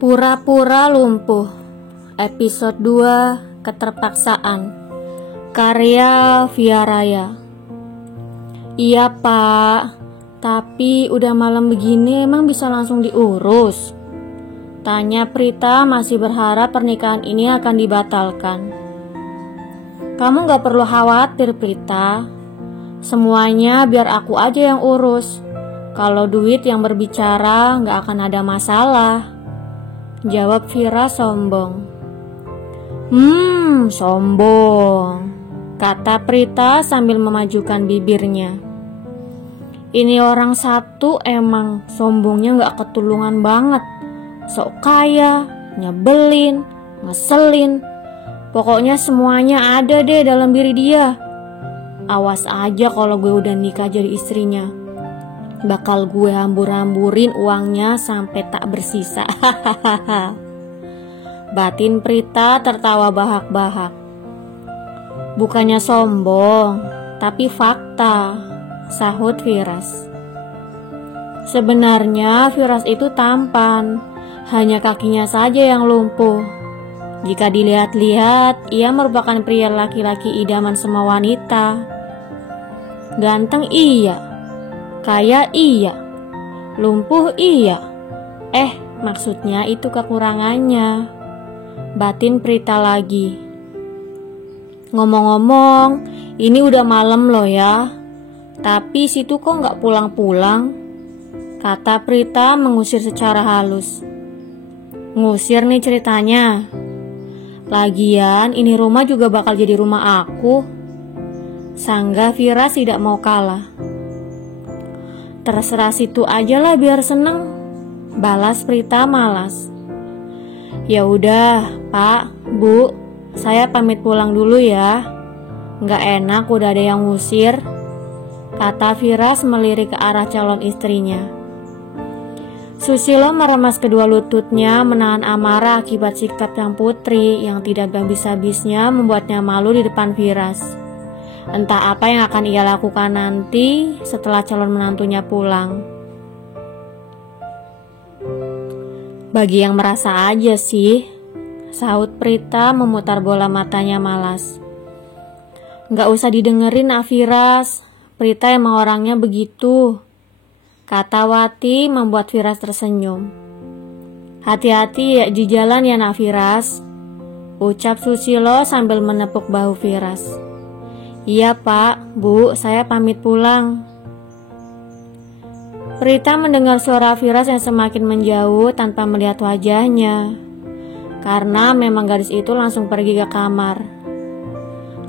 Pura-pura lumpuh. Episode 2, Keterpaksaan. Karya Via Raya. Iya pak, tapi udah malam begini emang bisa langsung diurus? Tanya Prita masih berharap pernikahan ini akan dibatalkan. Kamu gak perlu khawatir Prita, semuanya biar aku aja yang urus. Kalau duit yang berbicara gak akan ada masalah, jawab Vira sombong. Sombong, kata Prita sambil memajukan bibirnya. Ini orang satu emang sombongnya gak ketulungan banget. Sok kaya, nyebelin, ngeselin. Pokoknya semuanya ada deh dalam diri dia. Awas aja kalau gue udah nikah jadi istrinya. Bakal gue hambur-hamburin uangnya sampai tak bersisa. Batin Prita tertawa bahak-bahak. Bukannya sombong, tapi fakta, sahut Firas. Sebenarnya Firas itu tampan, hanya kakinya saja yang lumpuh. Jika dilihat-lihat, ia merupakan pria laki-laki idaman semua wanita. Ganteng iya, kaya iya, lumpuh iya. Maksudnya itu kekurangannya, batin Prita lagi. Ngomong-ngomong, ini udah malam loh ya, tapi situ kok gak pulang-pulang, kata Prita mengusir secara halus. Ngusir nih ceritanya. Lagian ini rumah juga bakal jadi rumah aku, sanggah Vira tidak mau kalah. Terserah situ aja lah biar seneng, balas Prita malas. Ya udah pak, bu, saya pamit pulang dulu ya. Gak enak udah ada yang ngusir, kata Firas melirik ke arah calon istrinya. Susilo meremas kedua lututnya menahan amarah akibat sikap sang putri yang tidak habis-habisnya membuatnya malu di depan Firas. Entah apa yang akan ia lakukan nanti setelah calon menantunya pulang. Bagi yang merasa aja sih, sahut Prita memutar bola matanya malas. Gak usah didengerin Firas, Prita emang orangnya begitu, kata Wati membuat Firas tersenyum. Hati-hati ya di jalan ya Firas, ucap Susilo sambil menepuk bahu Firas. Iya pak, bu, saya pamit pulang. Prita mendengar suara Firas yang semakin menjauh tanpa melihat wajahnya, karena memang gadis itu langsung pergi ke kamar.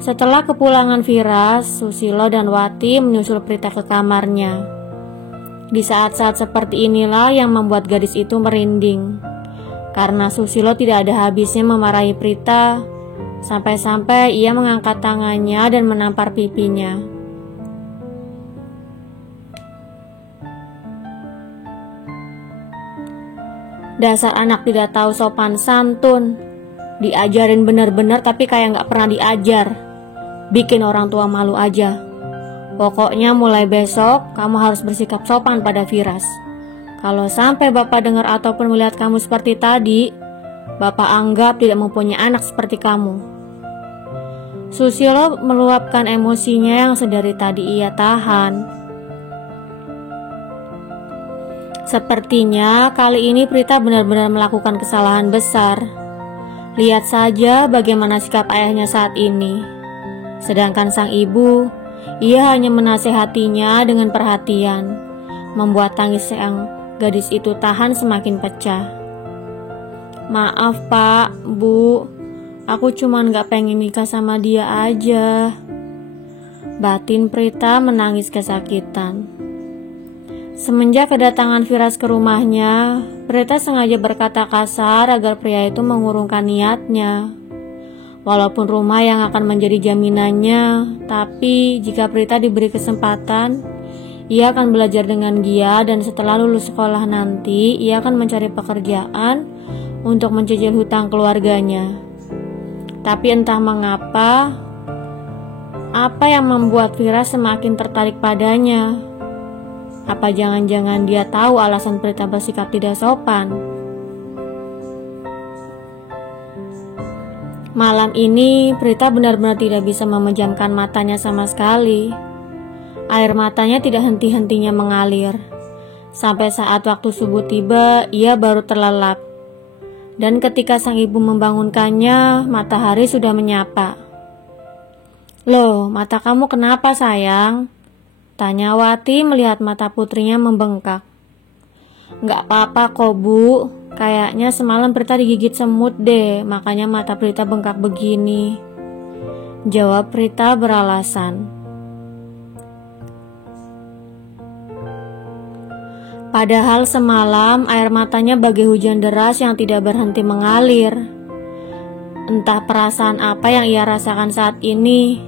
Setelah kepulangan Firas, Susilo dan Wati menyusul Prita ke kamarnya. Di saat-saat seperti inilah yang membuat gadis itu merinding, karena Susilo tidak ada habisnya memarahi Prita, sampai-sampai ia mengangkat tangannya dan menampar pipinya. Dasar anak tidak tahu sopan santun, diajarin bener-bener tapi kayak gak pernah diajar. Bikin orang tua malu aja. Pokoknya mulai besok kamu harus bersikap sopan pada Firas. Kalau sampai bapak dengar ataupun melihat kamu seperti tadi, bapak anggap tidak mempunyai anak seperti kamu. Susilo meluapkan emosinya yang sedari tadi ia tahan. Sepertinya kali ini Prita benar-benar melakukan kesalahan besar. Lihat saja bagaimana sikap ayahnya saat ini. Sedangkan sang ibu, ia hanya menasehatinya dengan perhatian, membuat tangis yang gadis itu tahan semakin pecah. Maaf pak, bu, aku cuman gak pengen nikah sama dia aja, batin Prita menangis kesakitan. Semenjak kedatangan Firas ke rumahnya, Prita sengaja berkata kasar agar pria itu mengurungkan niatnya. Walaupun rumah yang akan menjadi jaminannya, tapi jika Prita diberi kesempatan, ia akan belajar dengan giat dan setelah lulus sekolah nanti, ia akan mencari pekerjaan untuk mencicil hutang keluarganya. Tapi entah mengapa, apa yang membuat Firas semakin tertarik padanya? Apa jangan-jangan dia tahu alasan Prita bersikap tidak sopan? Malam ini Prita benar-benar tidak bisa memejamkan matanya sama sekali. Air matanya tidak henti-hentinya mengalir. Sampai saat waktu subuh tiba, ia baru terlelap. Dan ketika sang ibu membangunkannya, matahari sudah menyapa. "Loh, mata kamu kenapa sayang?" tanya Wati melihat mata putrinya membengkak. "Nggak apa-apa kok Bu, kayaknya semalam Prita digigit semut deh, makanya mata Prita bengkak begini," jawab Prita beralasan. Padahal semalam air matanya bagai hujan deras yang tidak berhenti mengalir. Entah perasaan apa yang ia rasakan saat ini.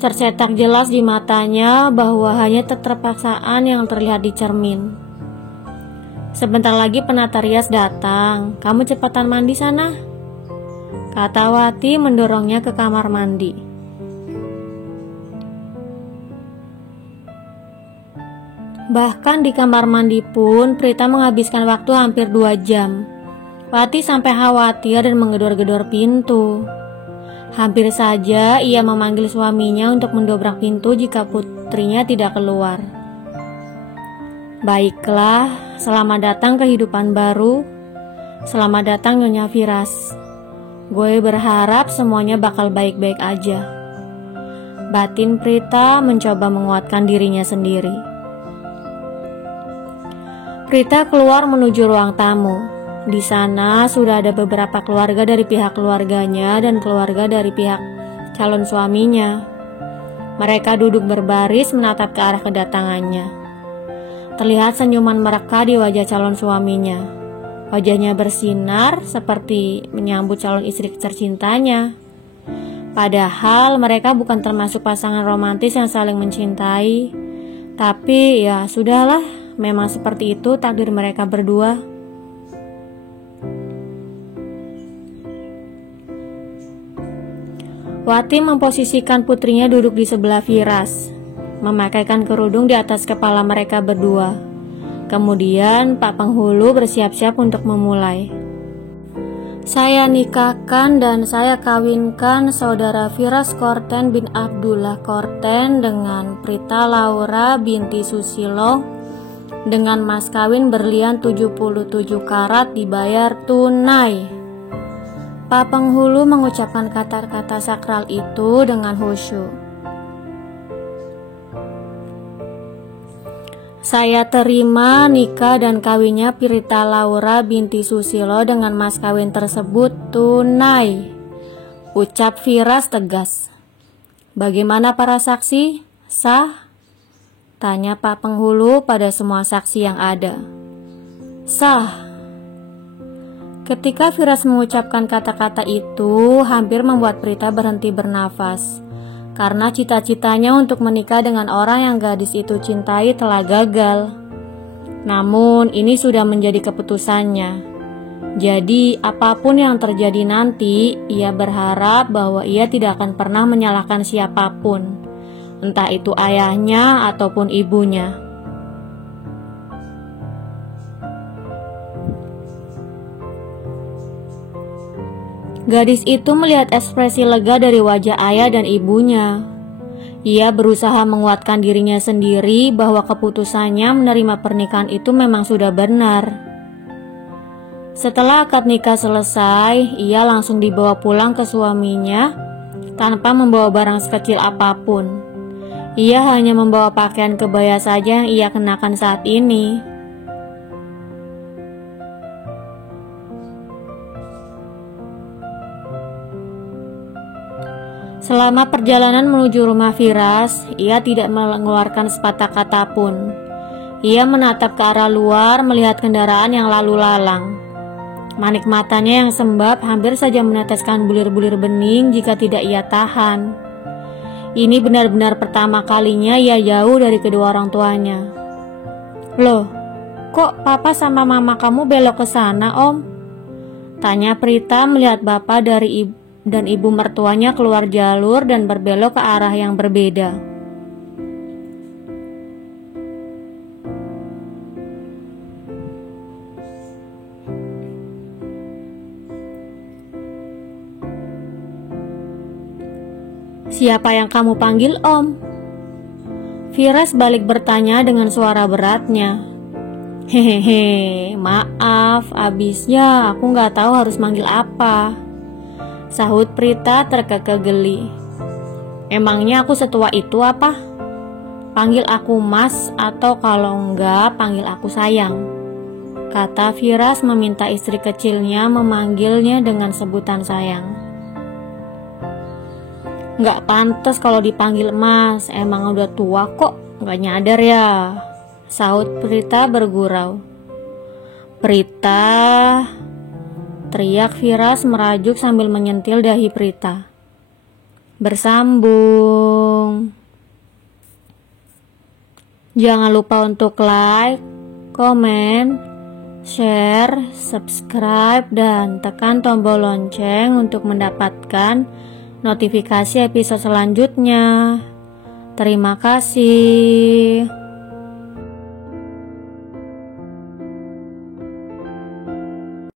Tercetak jelas di matanya bahwa hanya keterpaksaan yang terlihat di cermin. "Sebentar lagi penata rias datang, kamu cepatan mandi sana," kata Wati mendorongnya ke kamar mandi. Bahkan di kamar mandi pun Prita menghabiskan waktu hampir 2 jam. Wati sampai khawatir dan menggedor-gedor pintu. Hampir saja ia memanggil suaminya untuk mendobrak pintu jika putrinya tidak keluar. "Baiklah, selamat datang kehidupan baru. Selamat datang Nyonya Firas. Gue berharap semuanya bakal baik-baik aja." Batin Prita mencoba menguatkan dirinya sendiri. Prita keluar menuju ruang tamu. Di sana sudah ada beberapa keluarga dari pihak keluarganya dan keluarga dari pihak calon suaminya. Mereka duduk berbaris menatap ke arah kedatangannya. Terlihat senyuman mereka di wajah calon suaminya. Wajahnya bersinar seperti menyambut calon istri tercintanya. Padahal mereka bukan termasuk pasangan romantis yang saling mencintai. Tapi ya sudahlah. Memang seperti itu takdir mereka berdua. Wati memposisikan putrinya duduk di sebelah Firas, memakaikan kerudung di atas kepala mereka berdua. Kemudian Pak Penghulu bersiap-siap untuk memulai. "Saya nikahkan dan saya kawinkan saudara Firas Korten bin Abdullah Korten dengan Prita Laura binti Susilo dengan mas kawin berlian 77 karat dibayar tunai." Pak Penghulu mengucapkan kata-kata sakral itu dengan khusyuk. "Saya terima nikah dan kawinnya Prita Laura binti Susilo dengan mas kawin tersebut tunai," ucap Firas tegas. "Bagaimana para saksi? Sah?" tanya Pak Penghulu pada semua saksi yang ada. "Sah." Ketika Firas mengucapkan kata-kata itu, hampir membuat Prita berhenti bernafas. Karena cita-citanya untuk menikah dengan orang yang gadis itu cintai telah gagal. Namun ini sudah menjadi keputusannya. Jadi apapun yang terjadi nanti, ia berharap bahwa ia tidak akan pernah menyalahkan siapapun. Entah itu ayahnya ataupun ibunya. Gadis itu melihat ekspresi lega dari wajah ayah dan ibunya. Ia berusaha menguatkan dirinya sendiri bahwa keputusannya menerima pernikahan itu memang sudah benar. Setelah akad nikah selesai, ia langsung dibawa pulang ke suaminya tanpa membawa barang sekecil apapun. Ia hanya membawa pakaian kebaya saja yang ia kenakan saat ini. Selama perjalanan menuju rumah Firas, ia tidak mengeluarkan sepatah kata pun. Ia menatap ke arah luar melihat kendaraan yang lalu lalang. Manik matanya yang sembab hampir saja meneteskan bulir-bulir bening jika tidak ia tahan. Ini benar-benar pertama kalinya ia jauh dari kedua orang tuanya. "Loh, kok papa sama mama kamu belok ke sana, Om?" tanya Prita melihat bapak dan ibu mertuanya keluar jalur dan berbelok ke arah yang berbeda. Siapa yang kamu panggil Om? Firas balik bertanya dengan suara beratnya. Hehehe, maaf, abisnya aku gak tahu harus manggil apa, sahut Prita terkekeh geli. Emangnya aku setua itu apa? Panggil aku Mas atau kalau enggak panggil aku sayang, kata Firas meminta istri kecilnya memanggilnya dengan sebutan sayang. Gak pantas kalau dipanggil Mas, emang udah tua kok, gak nyadar ya, sahut Prita bergurau. Prita, teriak Firas merajuk sambil menyentil dahi Prita. Bersambung. Jangan lupa untuk like, komen, share, subscribe, dan tekan tombol lonceng untuk mendapatkan notifikasi episode selanjutnya. Terima kasih.